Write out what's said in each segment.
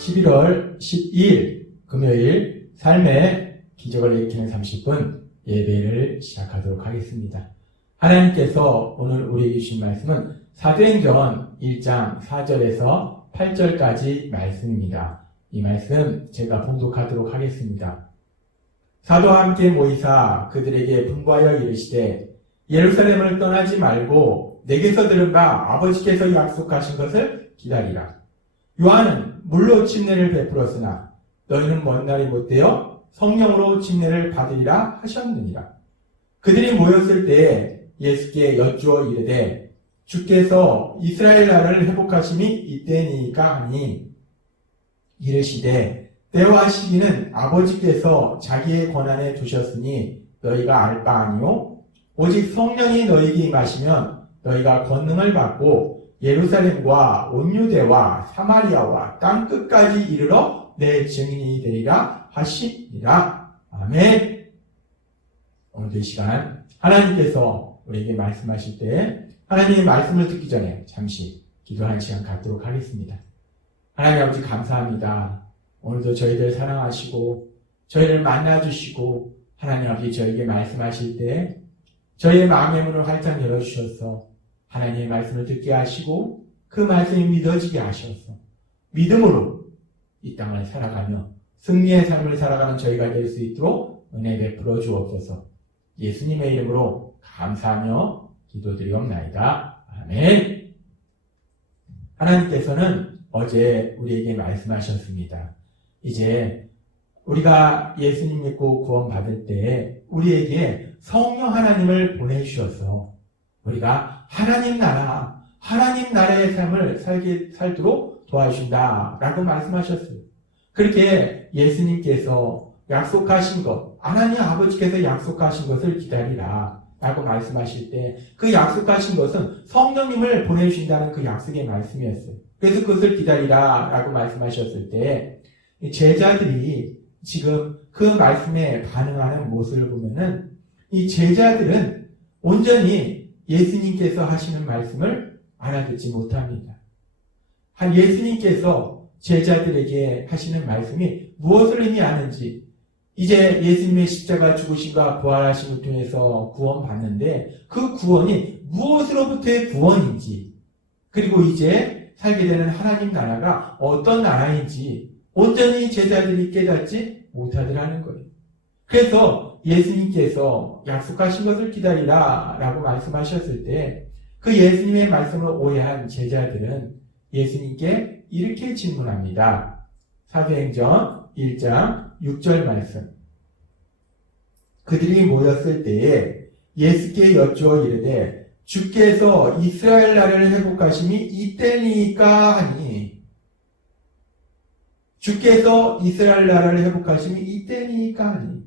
11월 12일 금요일 삶의 기적을 일으키는 30분 예배를 시작하도록 하겠습니다. 하나님께서 오늘 우리에게 주신 말씀은 사도행전 1장 4절에서 8절까지 말씀입니다. 이 말씀 제가 봉독하도록 하겠습니다. 사도와 함께 모이사 그들에게 분부하여 이르시되 예루살렘을 떠나지 말고 내게서 들은 바 아버지께서 약속하신 것을 기다리라. 요한은 물로 침례를 베풀었으나 너희는 먼 날이 못되어 성령으로 침례를 받으리라 하셨느니라. 그들이 모였을 때에 예수께 여쭈어 이르되 주께서 이스라엘 나라를 회복하심이 이때니까 하니 이르시되 때와 시기는 아버지께서 자기의 권한에 두셨으니 너희가 알 바 아니요 오직 성령이 너희에게 임하시면 너희가 권능을 받고 예루살렘과 온 유대와 사마리아와 땅끝까지 이르러 내 증인이 되리라 하시니라. 아멘. 오늘도 이 시간 하나님께서 우리에게 말씀하실 때 하나님의 말씀을 듣기 전에 잠시 기도하는 시간 갖도록 하겠습니다. 하나님 아버지 감사합니다. 오늘도 저희들 사랑하시고 저희를 만나주시고 하나님 아버지 저에게 말씀하실 때 저희의 마음의 문을 활짝 열어주셔서 하나님의 말씀을 듣게 하시고 그 말씀이 믿어지게 하셔서 믿음으로 이 땅을 살아가며 승리의 삶을 살아가는 저희가 될 수 있도록 은혜 베풀어 주옵소서. 예수님의 이름으로 감사하며 기도드리옵나이다. 아멘. 하나님께서는 어제 우리에게 말씀하셨습니다. 이제 우리가 예수님 믿고 구원받을 때 우리에게 성령 하나님을 보내주셔서 우리가 하나님 나라의 삶을 살도록 도와주신다라고 말씀하셨어요. 그렇게 예수님께서 약속하신 것, 하나님 아버지께서 약속하신 것을 기다리라 라고 말씀하실 때 그 약속하신 것은 성령님을 보내주신다는 그 약속의 말씀이었어요. 그래서 그것을 기다리라 라고 말씀하셨을 때 제자들이 지금 그 말씀에 반응하는 모습을 보면은 이 제자들은 온전히 예수님께서 하시는 말씀을 알아듣지 못합니다. 예수님께서 제자들에게 하시는 말씀이 무엇을 의미하는지 이제 예수님의 십자가 죽으심과 부활하심을 통해서 구원받는데 그 구원이 무엇으로부터의 구원인지 그리고 이제 살게 되는 하나님 나라가 어떤 나라인지 온전히 제자들이 깨닫지 못하더라는 거예요. 그래서 예수님께서 약속하신 것을 기다리라 라고 말씀하셨을 때 그 예수님의 말씀을 오해한 제자들은 예수님께 이렇게 질문합니다. 사도행전 1장 6절 말씀. 그들이 모였을 때에 예수께 여쭈어 이르되 주께서 이스라엘 나라를 회복하심이 이때니까 하니 주께서 이스라엘 나라를 회복하심이 이때니까 하니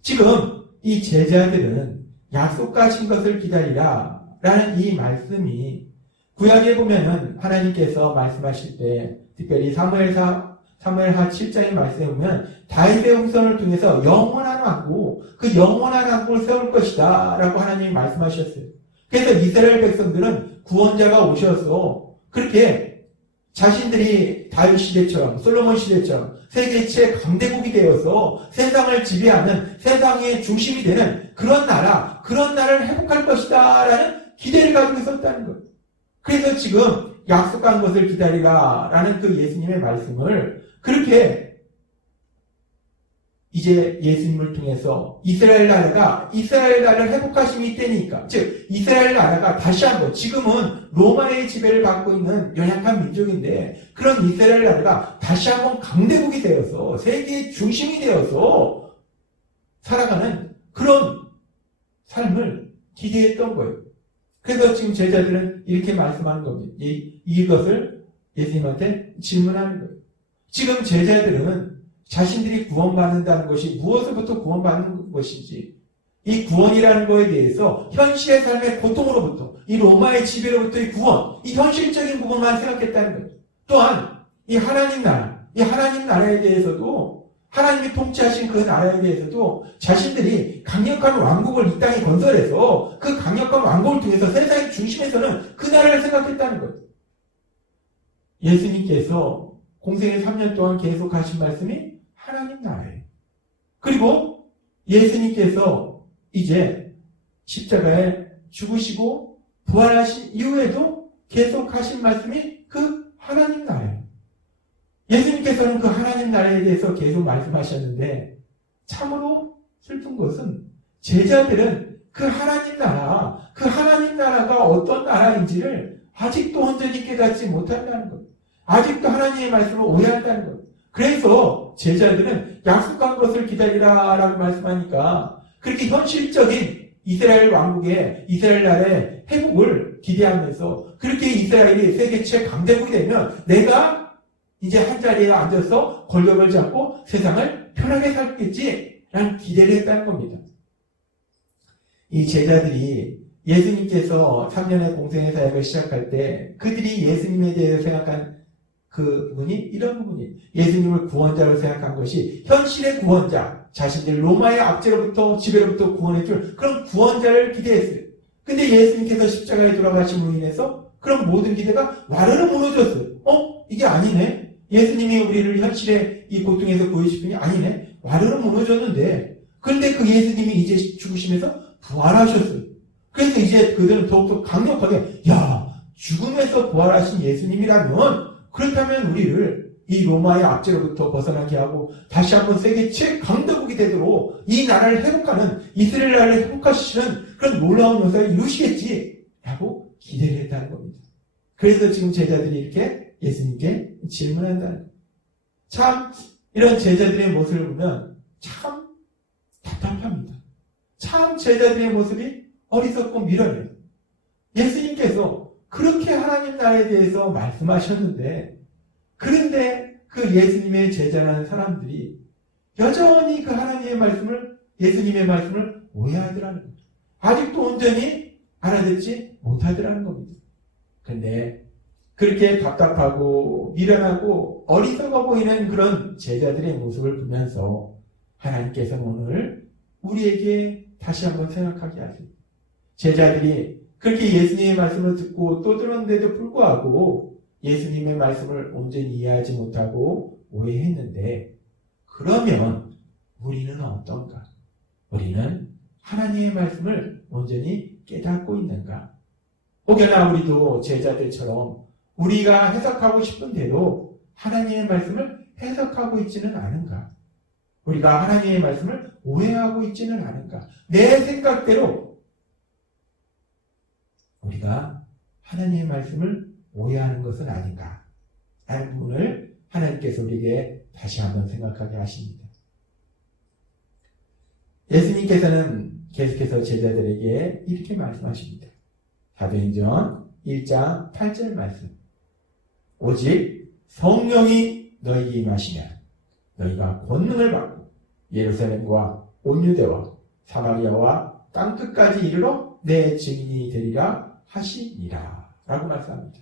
지금 이 제자들은 약속하신 것을 기다리라 라는 이 말씀이 구약에 보면은 하나님께서 말씀하실 때 특별히 사무엘하 7장의 말씀에 보면 다윗의 후손을 통해서 영원한 왕국, 그 영원한 왕국을 세울 것이다 라고 하나님이 말씀하셨어요. 그래서 이스라엘 백성들은 구원자가 오셔서 그렇게 자신들이 다윗 시대처럼 솔로몬 시대처럼 세계 최강대국이 되어서 세상을 지배하는 세상의 중심이 되는 그런 나라를 회복할 것이다 라는 기대를 가지고 있었다는 거예요. 그래서 지금 약속한 것을 기다리라 라는 그 예수님의 말씀을 그렇게 이제 예수님을 통해서 이스라엘 나라를 회복하심이 이때니까 즉 이스라엘 나라가 다시 한번 지금은 로마의 지배를 받고 있는 연약한 민족인데 그런 이스라엘 나라가 다시 한번 강대국이 되어서 세계의 중심이 되어서 살아가는 그런 삶을 기대했던 거예요. 그래서 지금 제자들은 이렇게 말씀하는 겁니다. 이것을 예수님한테 질문하는 거예요. 지금 제자들은 자신들이 구원받는다는 것이 무엇으로부터 구원받는 것인지 이 구원이라는 것에 대해서 현실의 삶의 고통으로부터 이 로마의 지배로부터의 구원, 이 현실적인 부분만 생각했다는 거예요. 또한 이 하나님 나라에 대해서도 하나님이 통치하신 그 나라에 대해서도 자신들이 강력한 왕국을 이 땅에 건설해서 그 강력한 왕국을 통해서 세상의 중심에서는 그 나라를 생각했다는 거예요. 예수님께서 공생의 3년 동안 계속 하신 말씀이 하나님 나라예요. 그리고 예수님께서 이제 십자가에 죽으시고 부활하신 이후에도 계속 하신 말씀이 그 하나님 나라예요. 예수님께서는 그 하나님 나라에 대해서 계속 말씀하셨는데 참으로 슬픈 것은 제자들은 그 하나님 나라가 어떤 나라인지를 아직도 온전히 깨닫지 못한다는 것. 아직도 하나님의 말씀을 오해한다는 것. 그래서 제자들은 약속한 것을 기다리라라고 말씀하니까 그렇게 현실적인 이스라엘 왕국의 이스라엘 나라의 회복을 기대하면서 그렇게 이스라엘이 세계 최강대국이 되면 내가 이제 한자리에 앉아서 권력을 잡고 세상을 편하게 살겠지라는 기대를 했다는 겁니다. 이 제자들이 예수님께서 3년의 공생의 사역을 시작할 때 그들이 예수님에 대해서 생각한 그 부분이 이런 부분이 예수님을 구원자로 생각한 것이 현실의 구원자, 자신들 로마의 압제로부터 지배로부터 구원해줄 그런 구원자를 기대했어요. 근데 예수님께서 십자가에 돌아가심으로 인해서 그런 모든 기대가 와르르 무너졌어요. 이게 아니네. 예수님이 우리를 현실의 이 고통에서 구해주실 분이 아니네. 와르르 무너졌는데 그런데 그 예수님이 이제 죽으시면서 부활하셨어요. 그래서 이제 그들은 더욱더 강력하게 죽음에서 부활하신 예수님이라면 그렇다면 우리를 이 로마의 압제로부터 벗어나게 하고 다시 한번 세계 최강대국이 되도록 이 나라를 회복하는 이스라엘 나라를 회복하시는 그런 놀라운 역사를 이루시겠지 라고 기대를 했다는 겁니다. 그래서 지금 제자들이 이렇게 예수님께 질문한다는 거예요. 참 이런 제자들의 모습을 보면 참 답답합니다. 참 제자들의 모습이 어리석고 미련해요. 예수님께서 그렇게 하나님 나라에 대해서 말씀하셨는데 그런데 그 예수님의 제자라는 사람들이 여전히 그 하나님의 말씀을 예수님의 말씀을 오해하더라는 겁니다. 아직도 온전히 알아듣지 못하더라는 겁니다. 그런데 그렇게 답답하고 미련하고 어리석어 보이는 그런 제자들의 모습을 보면서 하나님께서는 오늘 우리에게 다시 한번 생각하게 하십니다. 제자들이 그렇게 예수님의 말씀을 듣고 또 들었는데도 불구하고 예수님의 말씀을 온전히 이해하지 못하고 오해했는데 그러면 우리는 어떤가? 우리는 하나님의 말씀을 온전히 깨닫고 있는가? 혹여나 우리도 제자들처럼 우리가 해석하고 싶은 대로 하나님의 말씀을 해석하고 있지는 않은가? 우리가 하나님의 말씀을 오해하고 있지는 않은가? 내 생각대로 우리가 하나님의 말씀을 오해하는 것은 아닌가 라는 부분을 하나님께서 우리에게 다시 한번 생각하게 하십니다. 예수님께서는 계속해서 제자들에게 이렇게 말씀하십니다. 사도행전 1장 8절 말씀. 오직 성령이 너희에게 임하시면 너희가 권능을 받고 예루살렘과 온 유대와 사마리아와 땅끝까지 이르러 내 증인이 되리라 하시니라 라고 말씀합니다.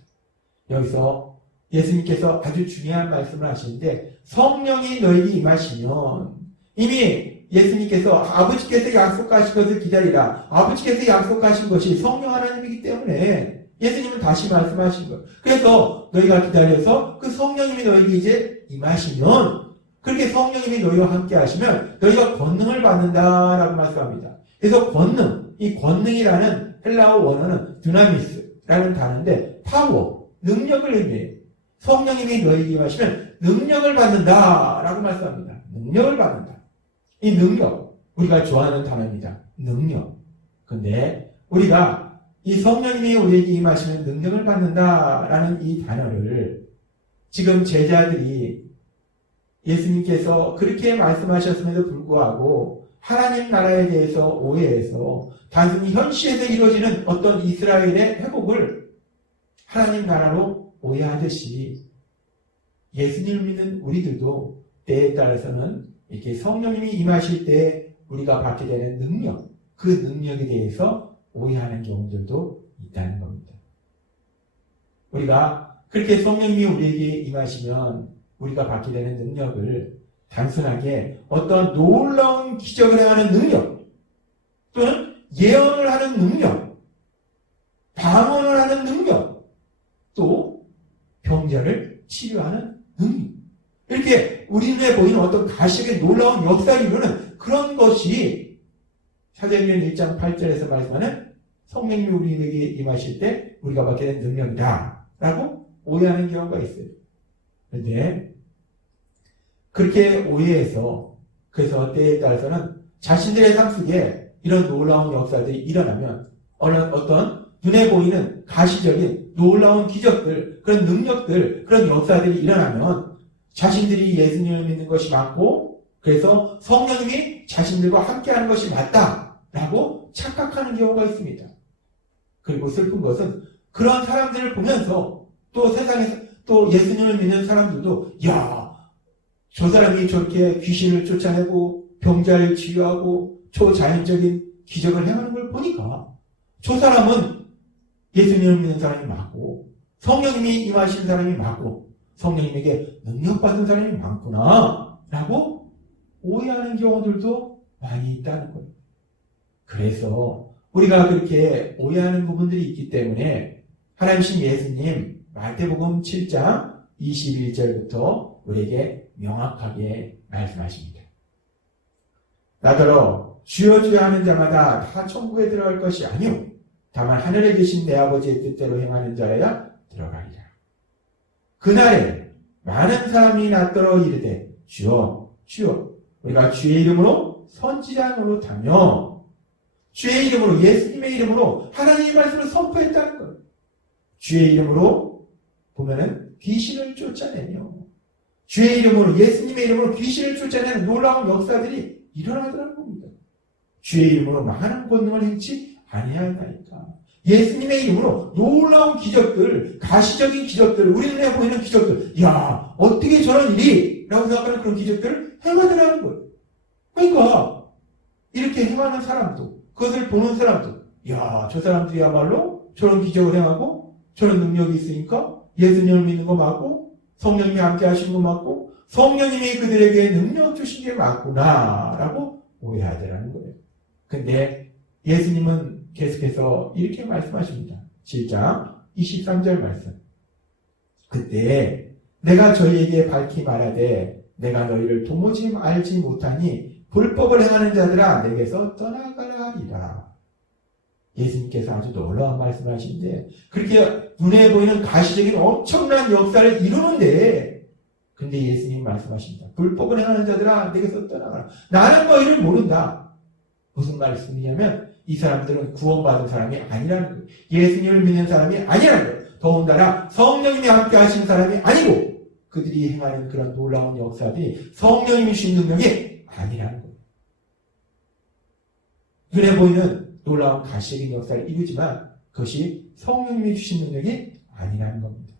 여기서 예수님께서 아주 중요한 말씀을 하시는데 성령이 너희에게 임하시면 이미 예수님께서 아버지께서 약속하신 것을 기다리라. 아버지께서 약속하신 것이 성령 하나님이기 때문에 예수님은 다시 말씀하신 거예요. 그래서 너희가 기다려서 그 성령님이 너희에게 이제 임하시면 그렇게 성령님이 너희와 함께 하시면 너희가 권능을 받는다라고 말씀합니다. 그래서 권능, 이 권능이라는 헬라어 원어는 드나미스라는 단어인데 파워, 능력을 의미해요. 성령님이 너희에게 임하시면 능력을 받는다라고 말씀합니다. 능력을 받는다. 이 능력, 우리가 좋아하는 단어입니다. 능력. 근데 우리가 이 성령님이 우리에게 임하시면 능력을 받는다라는 이 단어를 지금 제자들이 예수님께서 그렇게 말씀하셨음에도 불구하고 하나님 나라에 대해서 오해해서 단순히 현실에서 이루어지는 어떤 이스라엘의 회복을 하나님 나라로 오해하듯이 예수님을 믿는 우리들도 때에 따라서는 이렇게 성령님이 임하실 때 우리가 받게 되는 능력, 그 능력에 대해서 오해하는 경우들도 있다는 겁니다. 우리가 그렇게 성령님이 우리에게 임하시면 우리가 받게 되는 능력을 단순하게 어떤 놀라운 기적을 행하는 능력 또는 예언을 하는 능력, 방언을 하는 능력, 또 병자를 치료하는 능력 이렇게 우리 눈에 보이는 어떤 가시적인 놀라운 역사를 이루는 그런 것이 사도행전 1장 8절에서 말씀하는 성령님이 우리에게 임하실 때 우리가 받게 된 능력이다 라고 오해하는 경우가 있어요. 그런데 그렇게 오해해서 그래서 때에 따라서는 자신들의 삶 속에 이런 놀라운 역사들이 일어나면 어떤 눈에 보이는 가시적인 놀라운 기적들, 그런 능력들, 그런 역사들이 일어나면 자신들이 예수님을 믿는 것이 맞고 그래서 성령님이 자신들과 함께하는 것이 맞다라고 착각하는 경우가 있습니다. 그리고 슬픈 것은 그런 사람들을 보면서 또 세상에서 또 예수님을 믿는 사람들도 야, 저 사람이 저렇게 귀신을 쫓아내고 병자를 치유하고 초자연적인 기적을 행하는 걸 보니까 저 사람은 예수님을 믿는 사람이 맞고 성령님이 임하신 사람이 맞고 성령님에게 능력받은 사람이 많구나 라고 오해하는 경우들도 많이 있다는 거예요. 그래서 우리가 그렇게 오해하는 부분들이 있기 때문에 하나님이신 예수님 마태복음 7장 21절부터 우리에게 명확하게 말씀하십니다. 나더러 주여 주여 하는 자마다 다 천국에 들어갈 것이 아니오 다만 하늘에 계신 내 아버지의 뜻대로 행하는 자라야 들어가리라. 그날에 많은 사람이 나더러 이르되 주여 주여 우리가 주의 이름으로 선지자 노릇하며 주의 이름으로 예수님의 이름으로 하나님의 말씀을 선포했다는 거예요. 주의 이름으로 보면은 귀신을 쫓아내며 주의 이름으로 예수님의 이름으로 귀신을 쫓아내는 놀라운 역사들이 일어나더라는 겁니다. 주의 이름으로 많은 권능을 행치 아니하나이까. 예수님의 이름으로 놀라운 기적들, 가시적인 기적들, 우리 눈에 보이는 기적들, 야 어떻게 저런 일이? 라고 생각하는 그런 기적들을 행하더라는 거예요. 그러니까 이렇게 행하는 사람도 그것을 보는 사람도 야 저 사람들이야말로 저런 기적을 행하고 저런 능력이 있으니까 예수님을 믿는 거 맞고 성령님이 함께 하시는 거 맞고 성령님이 그들에게 능력 주신 게 맞구나 라고 오해하더라는 거예요. 근데 예수님은 계속해서 이렇게 말씀하십니다. 7장 23절 말씀. 그때 내가 저희에게 밝히 말하되 내가 너희를 도무지 알지 못하니 불법을 행하는 자들아 내게서 떠나가라 하리라. 예수님께서 아주 놀라운 말씀을 하시는데 그렇게 눈에 보이는 가시적인 엄청난 역사를 이루는데 근데 예수님 말씀하십니다. 불법을 행하는 자들아 내게서 떠나가라. 나는 너희를 모른다. 무슨 말씀이냐면 이 사람들은 구원받은 사람이 아니라는 거예요. 예수님을 믿는 사람이 아니라는 거예요. 더군다나 성령님이 함께 하신 사람이 아니고 그들이 행하는 그런 놀라운 역사들이 성령님이 주신 능력이 아니라는 거예요. 눈에 보이는 놀라운 가시적인 역사를 이루지만 그것이 성령님이 주신 능력이 아니라는 겁니다.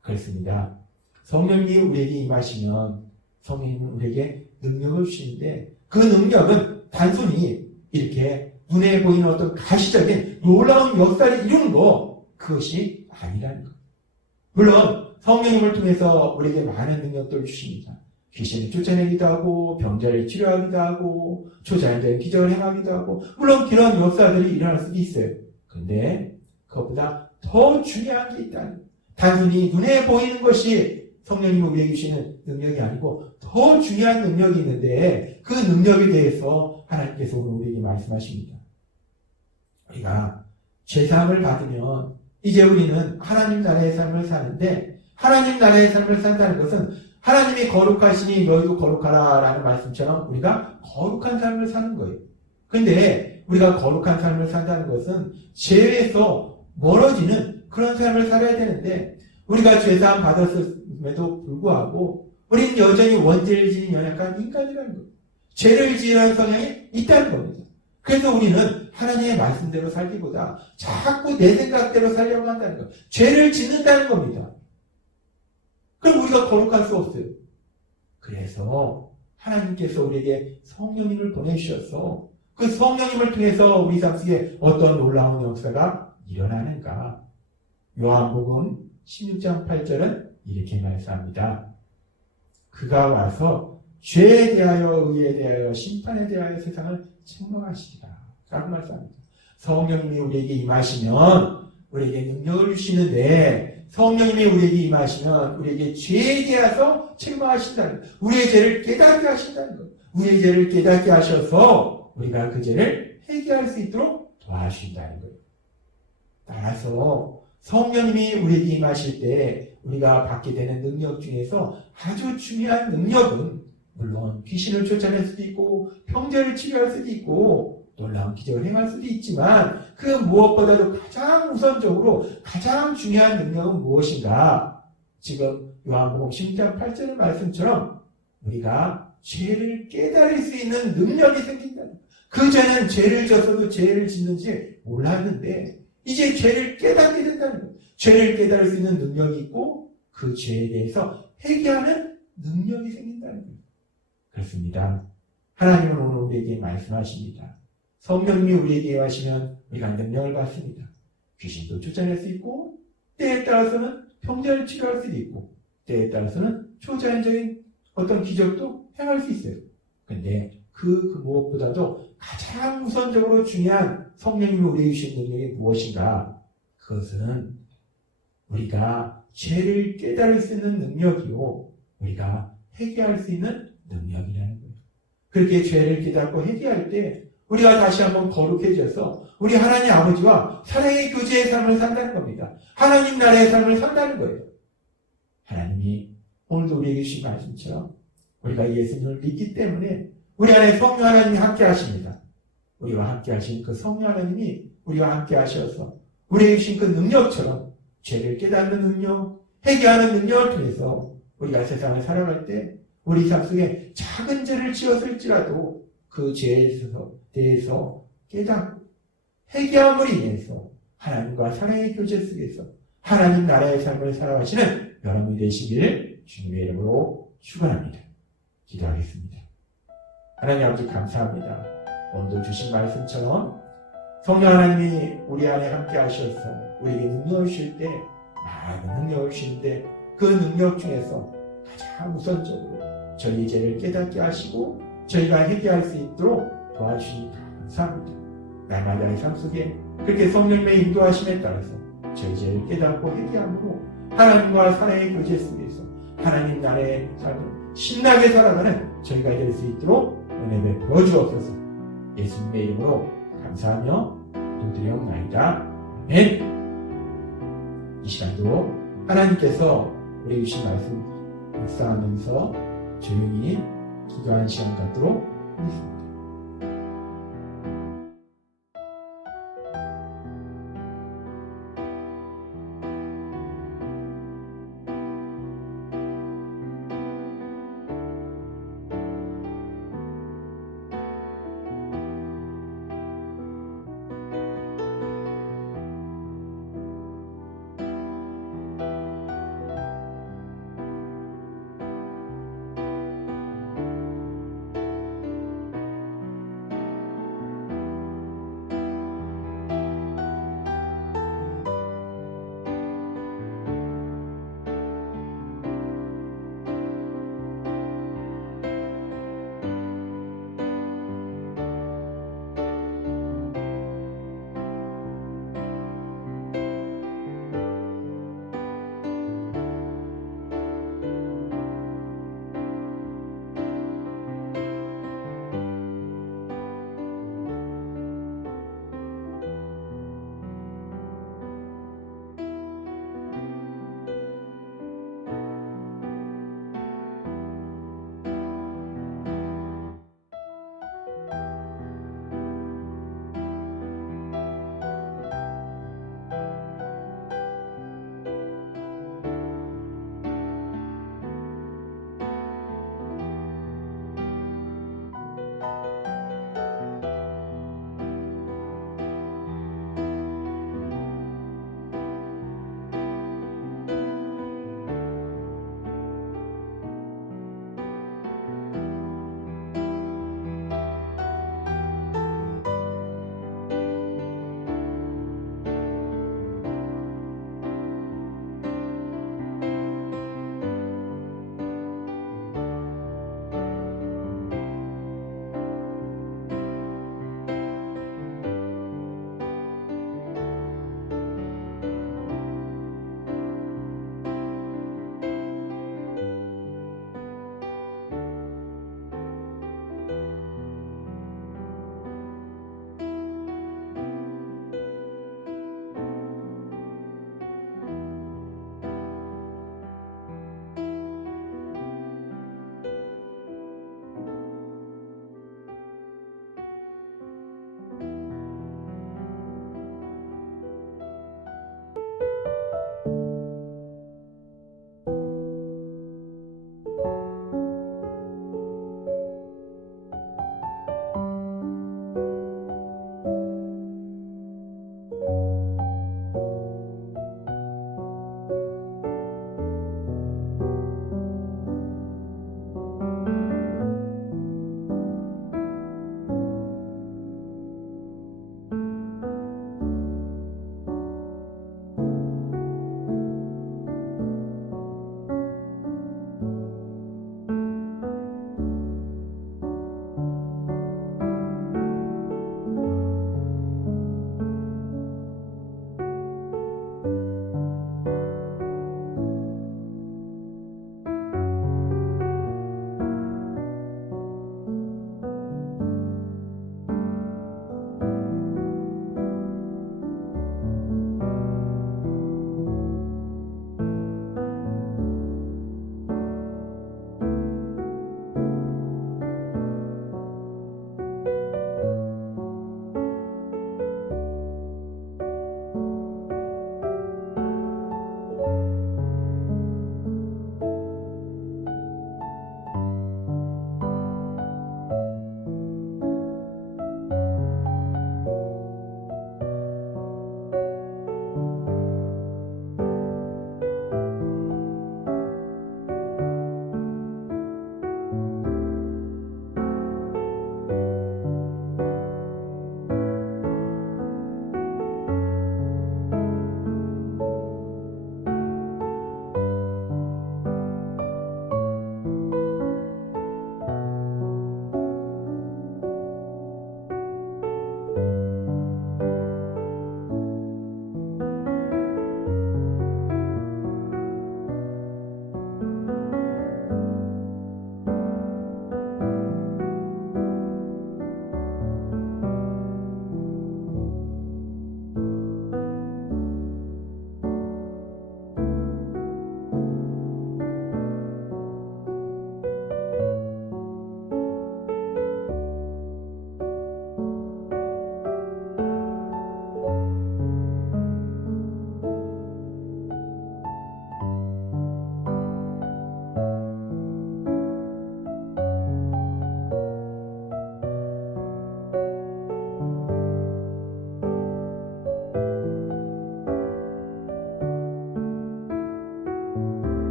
그렇습니다. 성령님이 우리에게 임하시면 성령님은 우리에게 능력을 주시는데 그 능력은 단순히 이렇게 눈에 보이는 어떤 가시적인 놀라운 역사를 이루는 거 그것이 아니라는 것. 물론 성령님을 통해서 우리에게 많은 능력들을 주십니다. 귀신을 쫓아내기도 하고 병자를 치료하기도 하고 초자연적인 기적을 행하기도 하고 물론 그런 역사들이 일어날 수도 있어요. 그런데 그것보다 더 중요한 게 있다는 단순히 눈에 보이는 것이 성령님이 우리에게 주시는 능력이 아니고 더 중요한 능력이 있는데 그 능력에 대해서 하나님께서 오늘 우리에게 말씀하십니다. 우리가 죄사함을 받으면 이제 우리는 하나님 나라의 삶을 사는데 하나님 나라의 삶을 산다는 것은 하나님이 거룩하시니 너희도 거룩하라 라는 말씀처럼 우리가 거룩한 삶을 사는 거예요. 근데 우리가 거룩한 삶을 산다는 것은 죄에서 멀어지는 그런 삶을 살아야 되는데 우리가 죄사함 받았음에도 불구하고 우리는 여전히 원죄를 지닌 연약한 인간이라는 거예요. 죄를 지으라는 성향이 있다는 겁니다. 그래서 우리는 하나님의 말씀대로 살기보다 자꾸 내 생각대로 살려고 한다는 거예요. 죄를 짓는다는 겁니다. 그럼 우리가 거룩할 수 없어요. 그래서 하나님께서 우리에게 성령님을 보내주셔서 그 성령님을 통해서 우리 삶 속에 어떤 놀라운 역사가 일어나는가. 요한복음 16장 8절은 이렇게 말씀합니다. 그가 와서 죄에 대하여 의에 대하여 심판에 대하여 세상을 책망하시리라 라고 말씀합니다. 성령님이 우리에게 임하시면 우리에게 능력을 주시는데 성령님이 우리에게 임하시면 우리에게 죄에 대해서 책망하신다는 거예요. 우리의 죄를 깨닫게 하신다는 거예요. 우리의 죄를 깨닫게 하셔서 우리가 그 죄를 회개할 수 있도록 도와주신다는 거예요. 따라서 성령님이 우리에게 임하실 때 우리가 받게 되는 능력 중에서 아주 중요한 능력은 물론 귀신을 쫓아낼 수도 있고 병자를 치료할 수도 있고 놀라운 기적을 행할 수도 있지만 그 무엇보다도 가장 우선적으로 가장 중요한 능력은 무엇인가? 지금 요한복음 10장 8절의 말씀처럼 우리가 죄를 깨달을 수 있는 능력이 생긴다. 그 전에는 죄를 졌어도 죄를 짓는지 몰랐는데 이제 죄를 깨닫게 된다는 거예요. 죄를 깨달을 수 있는 능력이 있고 그 죄에 대해서 회개하는 능력이 생긴다는 거예요. 그렇습니다. 하나님은 오늘 우리에게 말씀하십니다. 성령님이 우리에게 하시면 우리가 능력을 받습니다. 귀신도 쫓아낼 수 있고 때에 따라서는 병자를 치료할 수도 있고 때에 따라서는 초자연적인 어떤 기적도 행할 수 있어요. 근데 그 무엇보다도 가장 우선적으로 중요한 성령님이 우리에게 주신 능력이 무엇인가? 그것은 우리가 죄를 깨달을 수 있는 능력이요. 우리가 회개할 수 있는 능력이라는 거예요. 그렇게 죄를 깨닫고 회개할 때 우리가 다시 한번 거룩해져서 우리 하나님 아버지와 사랑의 교제의 삶을 산다는 겁니다. 하나님 나라의 삶을 산다는 거예요. 하나님이 오늘도 우리에게 주신 말씀처럼 우리가 예수님을 믿기 때문에 우리 안에 성령 하나님이 함께 하십니다. 우리와 함께 하신 그 성령 하나님이 우리와 함께 하셔서 우리에게 주신 그 능력처럼 죄를 깨닫는 능력, 회개하는 능력을 통해서 우리가 세상을 살아갈 때 우리 삶 속에 작은 죄를 지었을지라도 그 죄에 대해서 깨닫고 회개함을 인해서 하나님과 사랑의 교제 속에서 하나님 나라의 삶을 살아가시는 여러분이 되시기를 주님의 이름으로 축원합니다. 기도하겠습니다. 하나님 아버지 감사합니다. 오늘도 주신 말씀처럼 성령 하나님이 우리 안에 함께 하셔서 우리에게 능력을 주실 때 많은 능력을 주시는데 그 능력 중에서 가장 우선적으로 저희 죄를 깨닫게 하시고 저희가 회개할 수 있도록 도와주시니 감사합니다. 날마다의 삶 속에 그렇게 성령님의 인도하심에 따라서 저희 죄를 깨닫고 회개함으로 하나님과 사랑의 교제 속에서 하나님 나라의 삶을 신나게 살아가는 저희가 될 수 있도록 은혜 베풀어 주옵소서. 예수님의 이름으로 감사하며 기도드리옵나이다. 아멘. 이 시간도 하나님께서 우리 주신 말씀 묵상하면서 조용히 기도하는 시간 갖도록 하겠습니다.